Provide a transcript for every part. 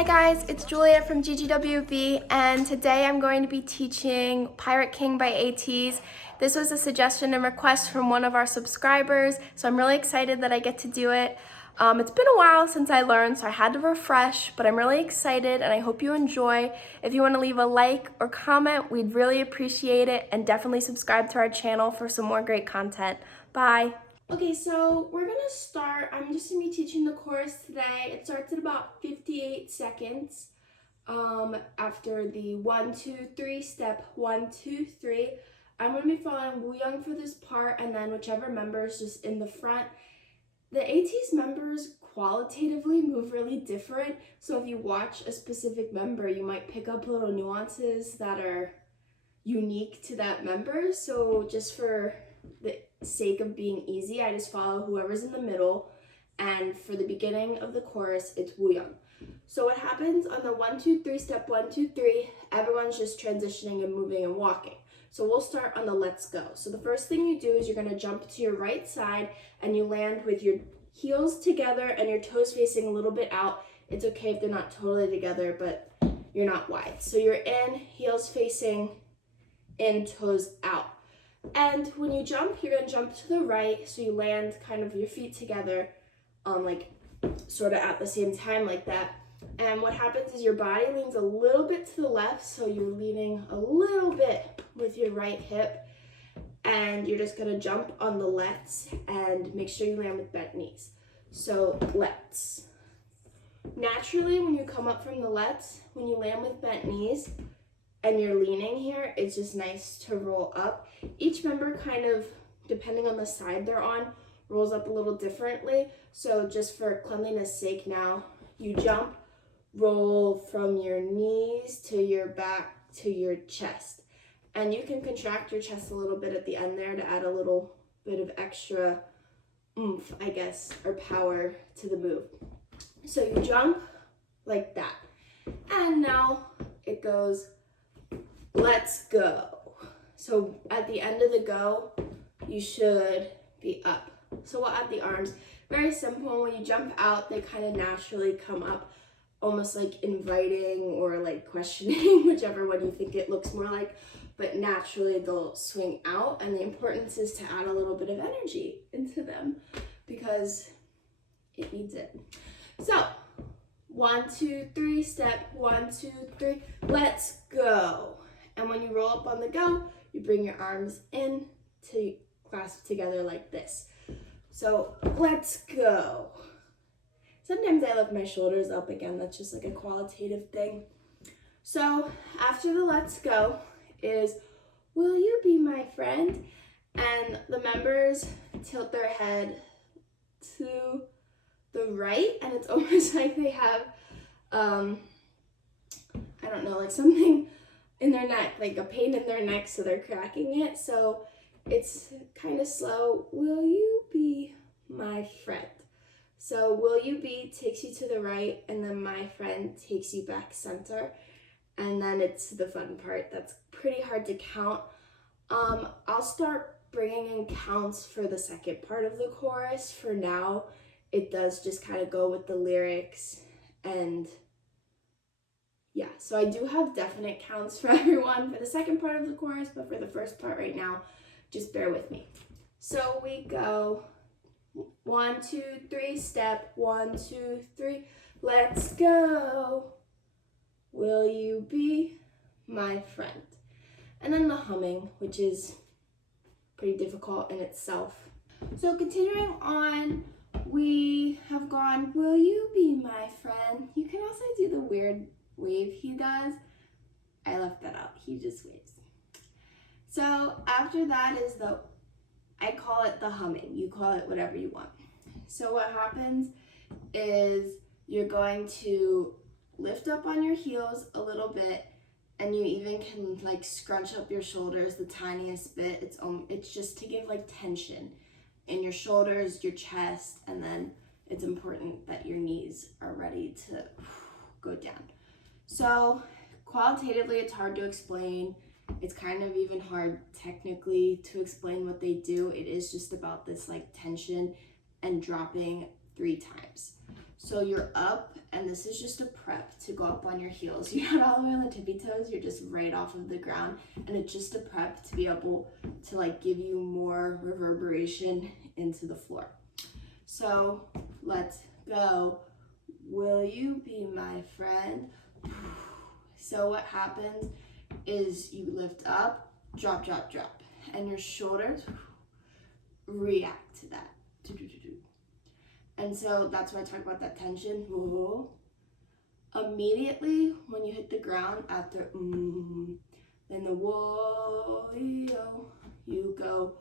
Hi guys, it's Julia from GGWB, and today I'm going to be teaching Pirate King by ATEEZ. This was a suggestion and request from one of our subscribers, so I'm really excited that I get to do it. It's been a while since I learned, so I had to refresh, but I'm really excited and I hope you enjoy. If you want to leave a like or comment, we'd really appreciate it, and definitely subscribe to our channel for some more great content. Bye! Okay, so we're gonna start. I'm just gonna be teaching the chorus today. It starts at about 58 seconds. After the 1, 2, 3 step, 1, 2, 3. I'm gonna be following Woo Young for this part, and then whichever member is just in the front. The ATEEZ members qualitatively move really different, so if you watch a specific member, you might pick up little nuances that are unique to that member. So just for the sake of being easy, I just follow whoever's in the middle, and for the beginning of the chorus, it's Woo Young. So what happens on the 1, 2, 3 step, 1, 2, 3, everyone's just transitioning and moving and walking. So we'll start on the let's go. So the first thing you do is you're gonna jump to your right side and you land with your heels together and your toes facing a little bit out. It's okay if they're not totally together, but you're not wide. So you're in, heels facing in, toes out. And when you jump, you're gonna jump to the right, so you land kind of your feet together, like sort of at the same time like that. And what happens is your body leans a little bit to the left, so you're leaning a little bit with your right hip, and you're just gonna jump on the lets and make sure you land with bent knees. So let's. Naturally, when you come up from the lets, when you land with bent knees and you're leaning here, it's just nice to roll up. Each member kind of, depending on the side they're on, rolls up a little differently. So just for cleanliness sake now, you jump, roll from your knees to your back to your chest. And you can contract your chest a little bit at the end there to add a little bit of extra oomph, I guess, or power to the move. So you jump like that. And now it goes, let's go. So at the end of the go, you should be up. So we'll add the arms. Very simple. When you jump out, they kind of naturally come up, almost like inviting or like questioning, whichever one you think it looks more like. But naturally they'll swing out, and the importance is to add a little bit of energy into them because it needs it. So 1, 2, 3 step, 1, 2, 3, let's go. And when you roll up on the go, you bring your arms in to clasp together like this. So let's go. Sometimes I lift my shoulders up again. That's just like a qualitative thing. So after the let's go is, will you be my friend? And the members tilt their head to the right, and it's almost like they have, I don't know, like something in their neck, like a pain in their neck, so they're cracking it. So it's kind of slow. Will you be my friend? So will you be takes you to the right, and then my friend takes you back center. And then it's the fun part. That's pretty hard to count. I'll start bringing in counts for the second part of the chorus. For now, it does just kind of go with the lyrics, and yeah, so I do have definite counts for everyone for the second part of the chorus, but for the first part right now, just bear with me. So we go 1, 2, 3 step, 1, 2, 3, let's go. Will you be my friend? And then the humming, which is pretty difficult in itself. So continuing on, we have gone, will you be my friend? You can also do the weird wave he does. I left that out. He just waves. So after that is I call it the humming. You call it whatever you want. So what happens is you're going to lift up on your heels a little bit, and you even can like scrunch up your shoulders the tiniest bit. It's just to give like tension in your shoulders, your chest, and then it's important that your knees are ready to go down. So qualitatively, it's hard to explain. It's kind of even hard technically to explain what they do. It is just about this like tension and dropping 3 times. So you're up, and this is just a prep to go up on your heels. You're not all the way on the tippy toes, you're just right off of the ground, and it's just a prep to be able to like give you more reverberation into the floor. So let's go. Will you be my friend? So what happens is you lift up, drop, drop, drop, and your shoulders react to that. And so that's why I talk about that tension. Whoa. Immediately when you hit the ground after then the whoa, you go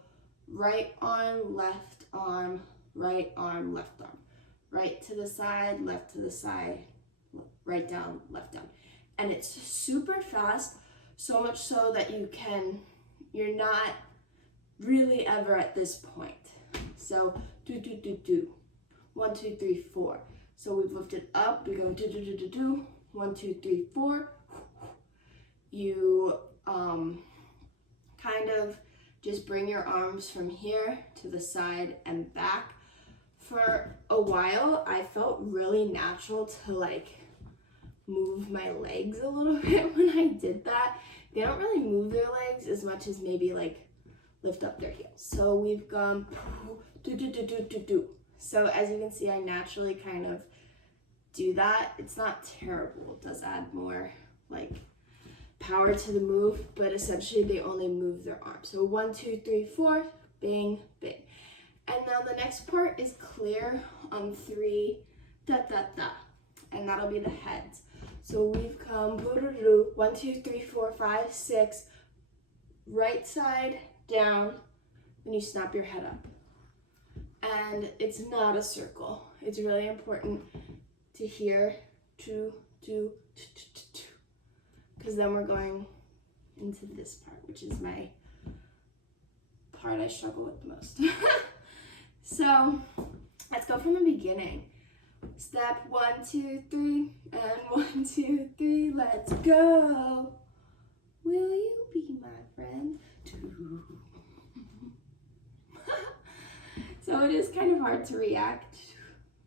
right arm, left arm, right arm, left arm. Right to the side, left to the side, right down, left down. And it's super fast, so much so that you're not really ever at this point. So do. 1, 2, 3, 4. So we've lifted up, we go do. 1, 2, 3, 4. You kind of just bring your arms from here to the side and back. For a while, I felt really natural to like move my legs a little bit when I did that. They don't really move their legs as much as maybe like lift up their heels. So we've gone do. So as you can see, I naturally kind of do that. It's not terrible. It does add more like power to the move, but essentially they only move their arms. So 1, 2, 3, 4, bang, bang. And now the next part is clear on 3, da. And that'll be the heads. So we've come 1, 2, 3, 4, 5, 6, right side down, then you snap your head up. And it's not a circle. It's really important to hear 2, because then we're going into this part, which is my part I struggle with the most. So let's go from the beginning. Step 1, 2, 3, and 1, 2, 3, let's go. Will you be my friend? So it is kind of hard to react.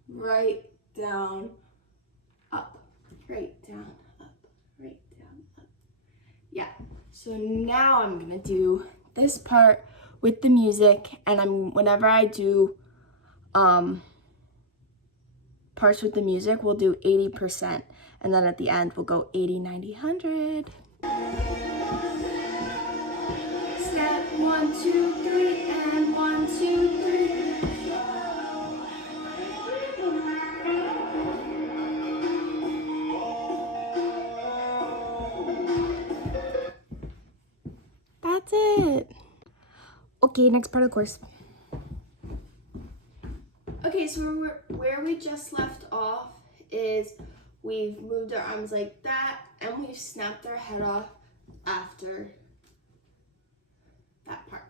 Right, down, up. Right, down, up. Right, down, up. Yeah, so now I'm gonna do this part with the music, and whenever I do parts with the music, we'll do 80%, and then at the end we'll go 80, 90, 100. Step 1, 2, 3, and 1, 2, 3. That's it. Okay, next part of the course. Okay, so where we just left off is we've moved our arms like that, and we've snapped our head off after that part.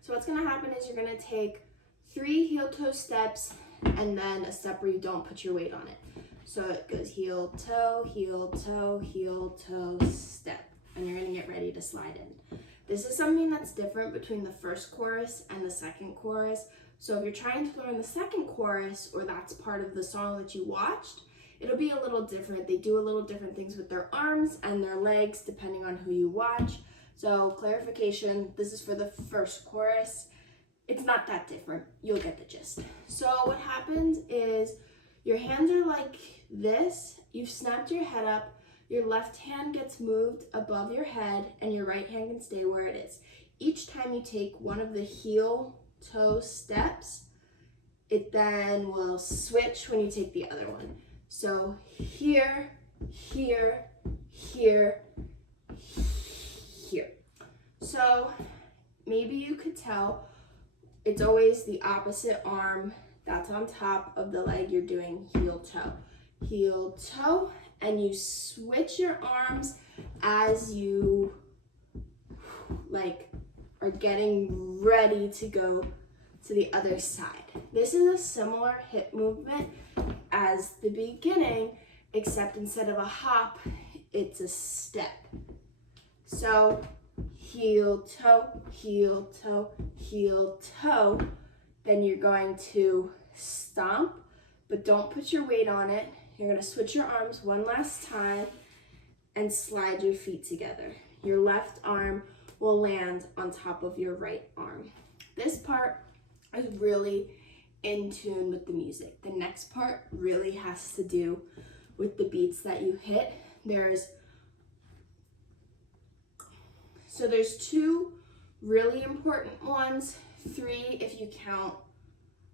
So what's gonna happen is you're gonna take 3 heel-toe steps, and then a step where you don't put your weight on it. So it goes heel-toe, heel-toe, heel-toe, step, and you're gonna get ready to slide in. This is something that's different between the first chorus and the second chorus. So if you're trying to learn the second chorus, or that's part of the song that you watched, it'll be a little different. They do a little different things with their arms and their legs depending on who you watch. So clarification, this is for the first chorus. It's not that different. You'll get the gist. So what happens is your hands are like this. You've snapped your head up. Your left hand gets moved above your head, and your right hand can stay where it is. Each time you take one of the heel-toe steps, it then will switch when you take the other one. So here, here, here, here. So maybe you could tell it's always the opposite arm that's on top of the leg you're doing heel-toe. Heel-toe, and you switch your arms as you like are getting ready to go to the other side. This is a similar hip movement as the beginning, except instead of a hop, it's a step. So heel-toe, heel-toe, heel-toe, then you're going to stomp. but don't put your weight on it. You're gonna switch your arms one last time and slide your feet together. Your left arm will land on top of your right arm. This part is really in tune with the music. The next part really has to do with the beats that you hit. There's two really important ones, three if you count,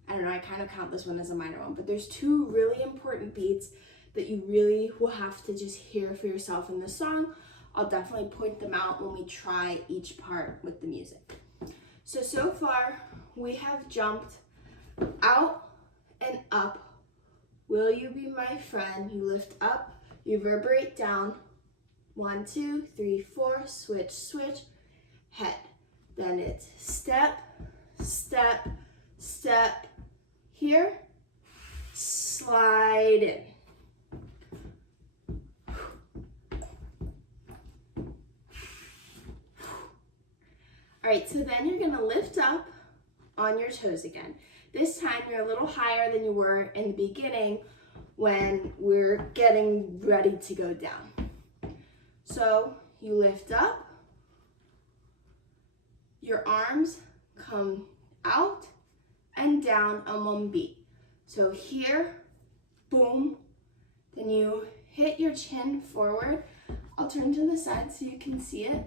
I don't know, I kind of count this one as a minor one, but there's two really important beats that you really will have to just hear for yourself in the song. I'll definitely point them out when we try each part with the music. So far, we have jumped out and up. Will you be my friend? You lift up, you reverberate down. 1, 2, 3, 4, switch, switch, head. Then it's step, step, step, here, slide in. All right, so then you're gonna lift up on your toes again. This time you're a little higher than you were in the beginning when we're getting ready to go down. So you lift up, your arms come out and down on one beat. So here, boom, then you hit your chin forward. I'll turn to the side so you can see it.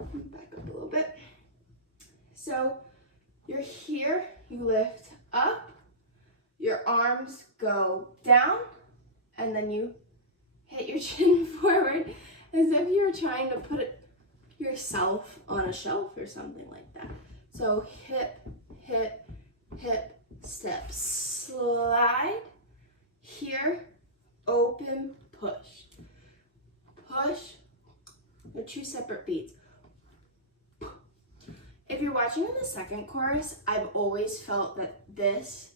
Back up a little bit. So you're here, you lift up, your arms go down, and then you hit your chin forward as if you were trying to put yourself on a shelf or something like that. So hip, hip, hip, step, slide, here, open, push. Push, they're two separate beats. If you're watching in the second chorus, I've always felt that this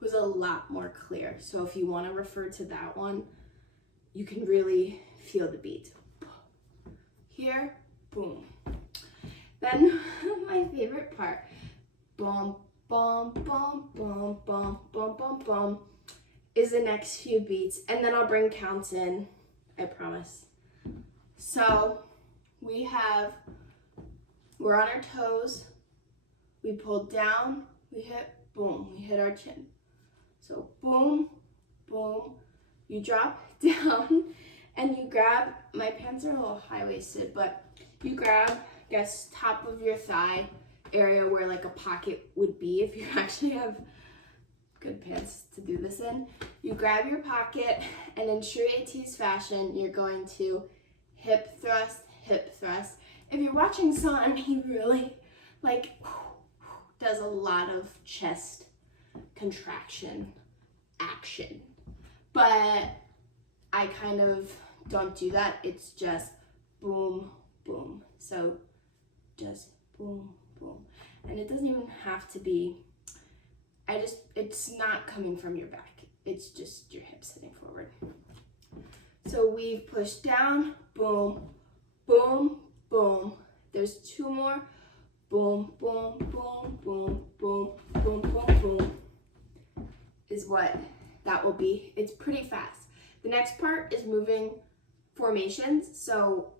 was a lot more clear. So if you want to refer to that one, you can really feel the beat. Here, boom. Then my favorite part, boom, boom, boom, boom, boom, boom, boom, boom, is the next few beats. And then I'll bring counts in, I promise. So we're on our toes, we pull down, we hit, boom, we hit our chin. So boom, boom, you drop down and you grab, my pants are a little high-waisted, but you grab, I guess, top of your thigh area where like a pocket would be if you actually have good pants to do this in. You grab your pocket and in true ATEEZ fashion, you're going to hip thrust, hip thrust. If you're watching Son, he really does a lot of chest contraction action, but I kind of don't do that. It's just boom, boom. So just boom, boom. And it doesn't even have to be, it's not coming from your back. It's just your hips hitting forward. So we've pushed down, boom, boom, boom. There's two more. Boom, boom, boom, boom, boom, boom, boom, boom, is what that will be. It's pretty fast. The next part is moving formations, so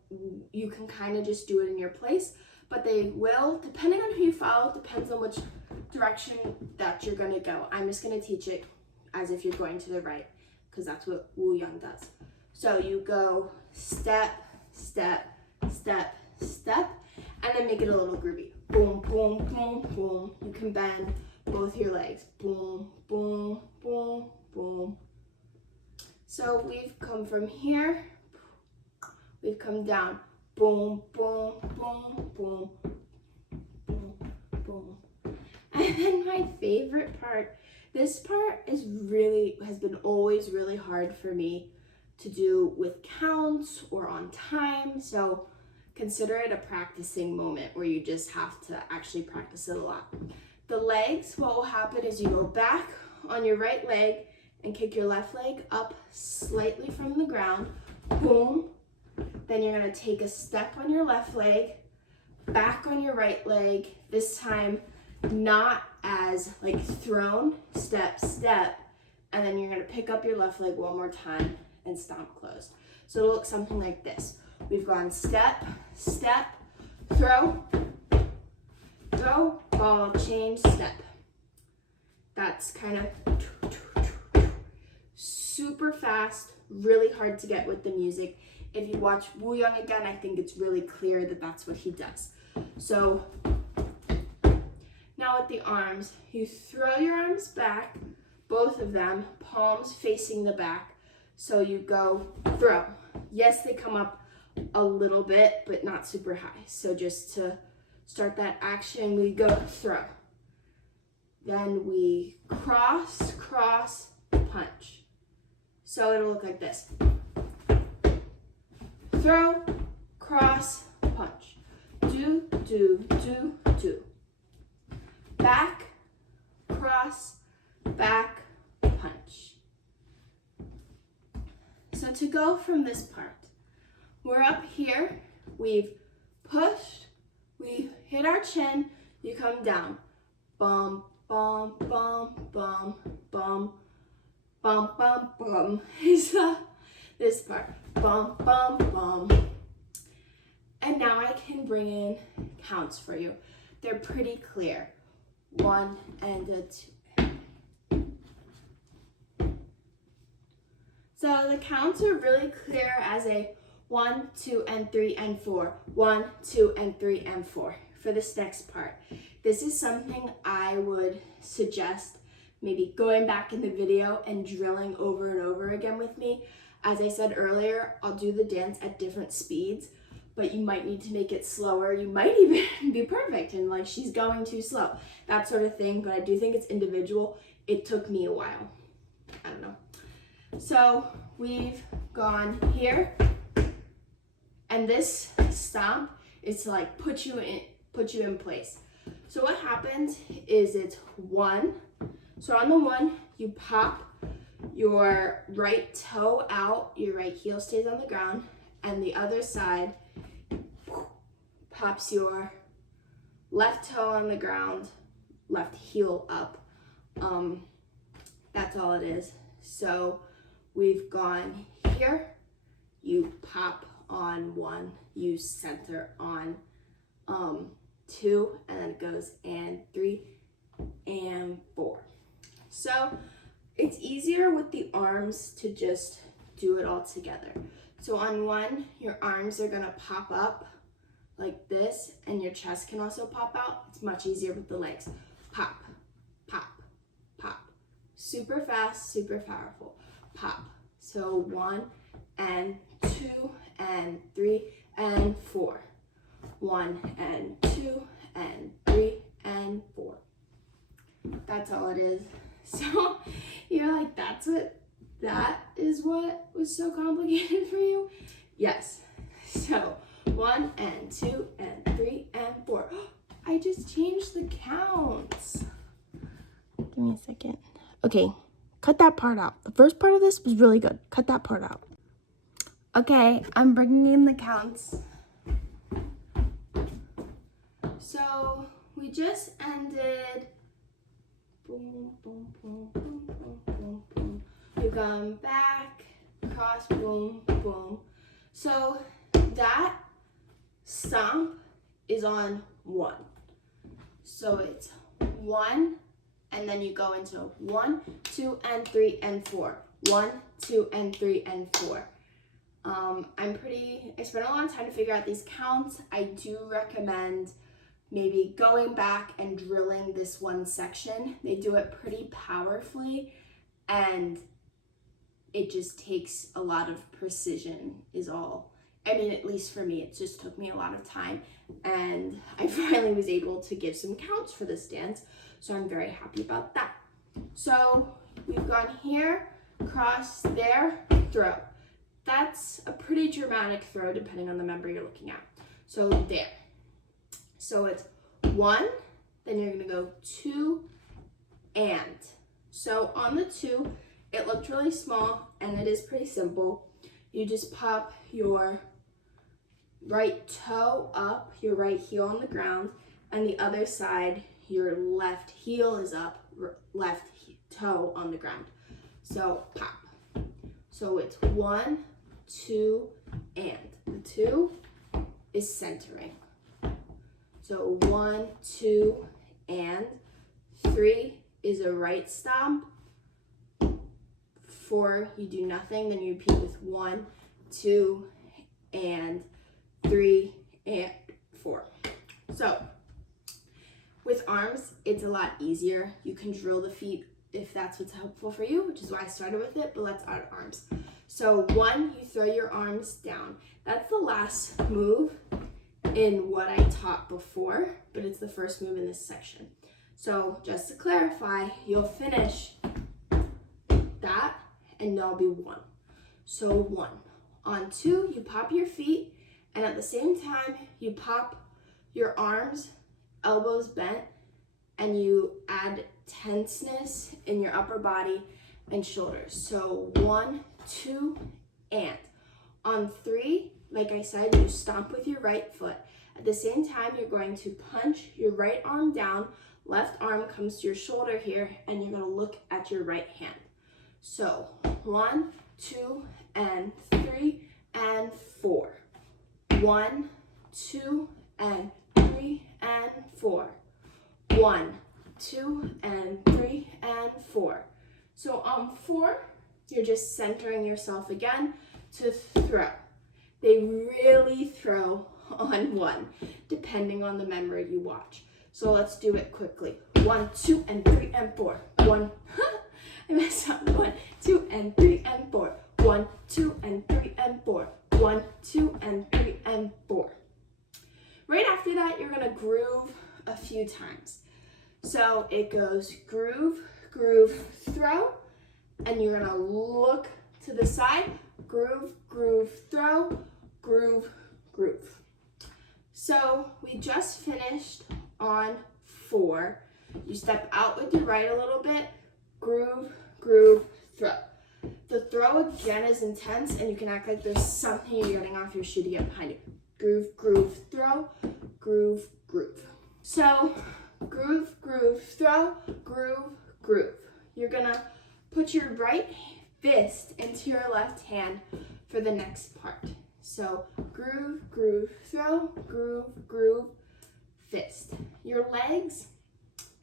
you can kind of just do it in your place, but they will, depending on who you follow, depends on which direction that you're gonna go. I'm just gonna teach it as if you're going to the right, because that's what Woo Young does. So you go step, step, step, step, and then make it a little groovy. Boom, boom, boom, boom. You can bend both your legs. Boom, boom, boom, boom. So we've come from here, we've come down. Boom, boom, boom, boom, boom, boom. And then my favorite part, this part has been always really hard for me to do with counts or on time. So consider it a practicing moment where you just have to actually practice it a lot. The legs, what will happen is you go back on your right leg and kick your left leg up slightly from the ground. Boom. Then you're gonna take a step on your left leg, back on your right leg, this time not as like thrown, step, step, and then you're gonna pick up your left leg one more time and stomp closed. So it'll look something like this. We've gone step, step, throw, throw, ball, change, step. That's kind of super fast, really hard to get with the music. If you watch Woo Young again, I think it's really clear that that's what he does. So now with the arms, you throw your arms back, both of them, palms facing the back. So you go throw. Yes, they come up a little bit, but not super high. So just to start that action, we go throw. Then we cross, cross, punch. So it'll look like this. Throw, cross, punch. Do, do, do, do. Back, cross, back, punch. So to go from this part, we're up here, we've pushed, we hit our chin, you come down. Bum, bum, bum, bum, bum, bum, bum, bum. Is this part. Bum, bum, bum. And now I can bring in counts for you. They're pretty clear. 1 and a 2. So the counts are really clear as a 1, 2, and 3, and 4. 1, 2, and 3, and 4 for this next part. This is something I would suggest maybe going back in the video and drilling over and over again with me. As I said earlier, I'll do the dance at different speeds, but you might need to make it slower. You might even be perfect and like she's going too slow, that sort of thing. But I do think it's individual. It took me a while. I don't know. So we've gone here, and this stomp is to like put you in place. So what happens is it's 1. So on the 1, you pop your right toe out, your right heel stays on the ground, and the other side pops your left toe on the ground, left heel up. That's all it is. So we've gone here, you pop on 1, you center on 2, and then it goes and 3 and 4. So it's easier with the arms to just do it all together. So on 1, your arms are gonna pop up like this, and your chest can also pop out. It's much easier with the legs. Pop, pop, pop. Super fast, super powerful. Pop. So 1 and 2 and 3 and 4. 1 and 2 and 3 and 4. That's all it is. So you're like, that is what was so complicated for you? Yes. So 1 and 2 and 3 and 4. I just changed the counts. Give me a second. Okay, cut that part out. The first part of this was really good. Cut that part out. Okay, I'm bringing in the counts. So we just ended. Boom, boom, boom, boom, boom, boom, boom. You come back, cross, boom, boom. So that stomp is on 1. So it's 1, and then you go into 1, 2, and 3, and 4. 1, 2, and 3, and 4. I spent a lot of time to figure out these counts. I do recommend maybe going back and drilling this one section. They do it pretty powerfully, and it just takes a lot of precision is all. I mean, at least for me, it just took me a lot of time, and I finally was able to give some counts for this dance, so I'm very happy about that. So we've gone here, cross, there, throw. That's a pretty dramatic throw depending on the member you're looking at. So there. So it's 1, then you're gonna go 2, and. So on the 2, it looked really small, and it is pretty simple. You just pop your right toe up, your right heel on the ground, and the other side, your left heel is up, left toe on the ground. So pop. So it's 1, 2, and. The 2 is centering. So 1, 2, and. 3 is a right stomp. 4, you do nothing, then you repeat with 1, 2, and 3, and 4. So with arms, it's a lot easier. You can drill the feet if that's what's helpful for you, which is why I started with it, but let's add arms. So 1, you throw your arms down. That's the last move in what I taught before, but it's the first move in this section. So just to clarify, you'll finish that and there'll be 1. So 1. On 2, you pop your feet, and at the same time, you pop your arms, elbows bent, and you add tenseness in your upper body and shoulders. So 1, 2, and. On 3, like I said, you stomp with your right foot. At the same time, you're going to punch your right arm down, left arm comes to your shoulder here, and you're gonna look at your right hand. So 1, 2, and 3, and 4. 1, 2, and 3, and 4. 1, 2, and 3, and 4. So on 4, you're just centering yourself again to throw. They really throw on 1, depending on the member you watch. So let's do it quickly. 1, 2, and 3, and 4. 1, I messed up. 1, 2, and 3, and 4. 1, 2, and 3, and 4. 1, 2, and 3, and 4. Right after that, you're gonna groove a few times. So it goes groove, groove, throw, and you're gonna look to the side, groove, groove, throw, groove, groove. So we just finished on 4. You step out with your right a little bit, groove, groove, throw. The throw again is intense, and you can act like there's something you're getting off your shoe to get behind you. Groove, groove, throw, groove, groove. So groove, groove, throw, groove, groove. You're gonna put your right fist into your left hand for the next part. So groove, groove, throw, groove, groove, fist. Your legs,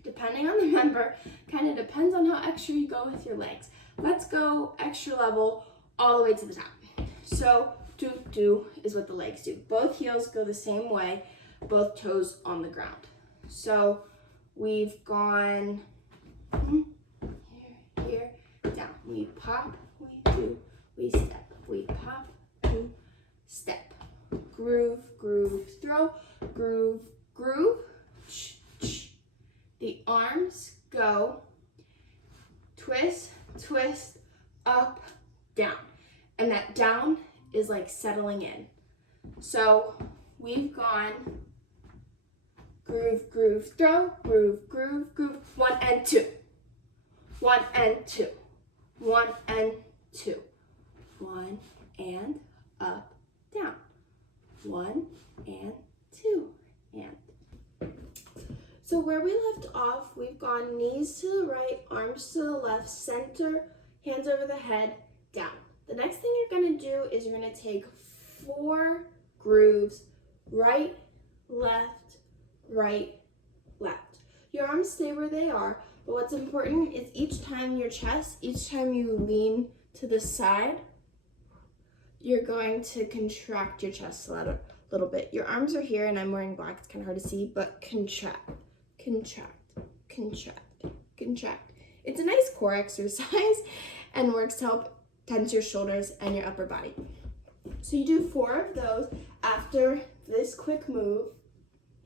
depending on the member, kind of depends on how extra you go with your legs. Let's go extra level all the way to the top. So do is what the legs do. Both heels go the same way, both toes on the ground. So we've gone here, down. We pop, we do, we step. We pop, we step. Groove, groove, throw, groove, groove. The arms go twist, twist, up, down. And that down is like settling in. So we've gone groove, groove, throw, groove, groove, groove, 1 and 2. 1 and 2. 1 and 2. 1 and up, down. 1 and 2 and. So where we left off, we've gone knees to the right, arms to the left, center, hands over the head, down. The next thing you're gonna do is you're gonna take 4 grooves, right, left, right, left. Your arms stay where they are, but what's important is each time your chest, each time you lean to the side, you're going to contract your chest a little bit. Your arms are here, and I'm wearing black, it's kind of hard to see, but contract, contract, contract, contract. It's a nice core exercise and works to help tense your shoulders and your upper body. So you do 4 of those after this quick move.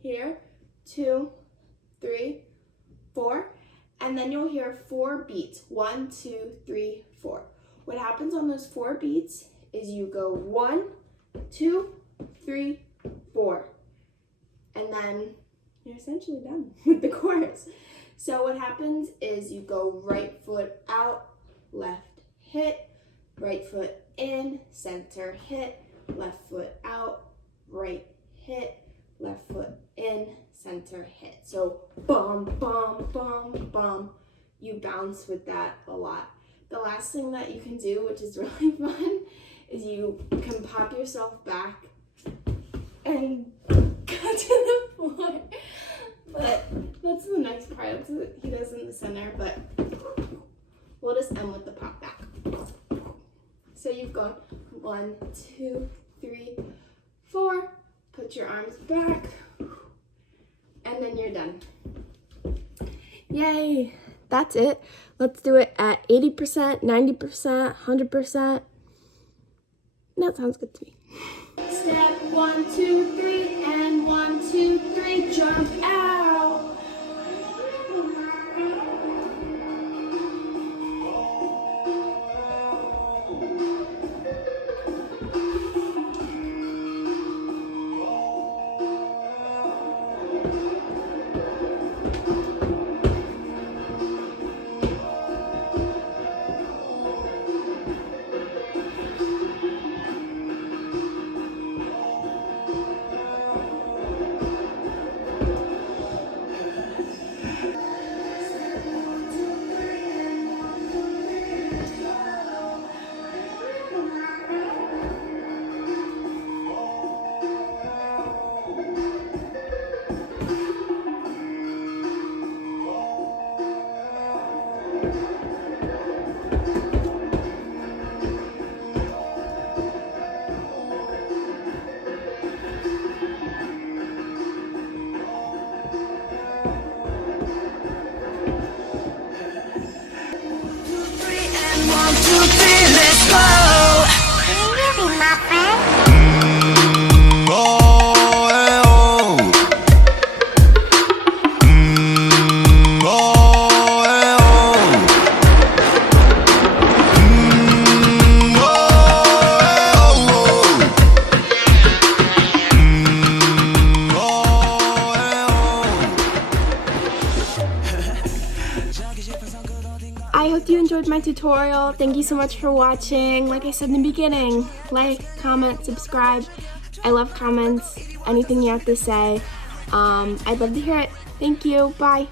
Here, 2, 3, 4, and then you'll hear 4 beats. 1, 2, 3, 4. What happens on those 4 beats is you go 1, 2, 3, 4, and then you're essentially done with the chorus. So what happens is you go right foot out, left hit, right foot in, center hit, left foot out, right hit, left foot in, center hit. So bum, bum, bum, bum. You bounce with that a lot. The last last thing that you can do, which is really fun, is you can pop yourself back and go to the floor. But that's the next part. That's what he does in the center, but we'll just end with the pop back. So you've gone 1, 2, 3, 4. Put your arms back, and then you're done. Yay! That's it. Let's do it at 80%, 90%, 100%. That sounds good to me. Step 1, 2, 3, and 1, 2, 3, jump out. I hope you enjoyed my tutorial. Thank you so much for watching. Like I said in the beginning, like, comment, subscribe. I love comments, anything you have to say. I'd love to hear it. Thank you. Bye.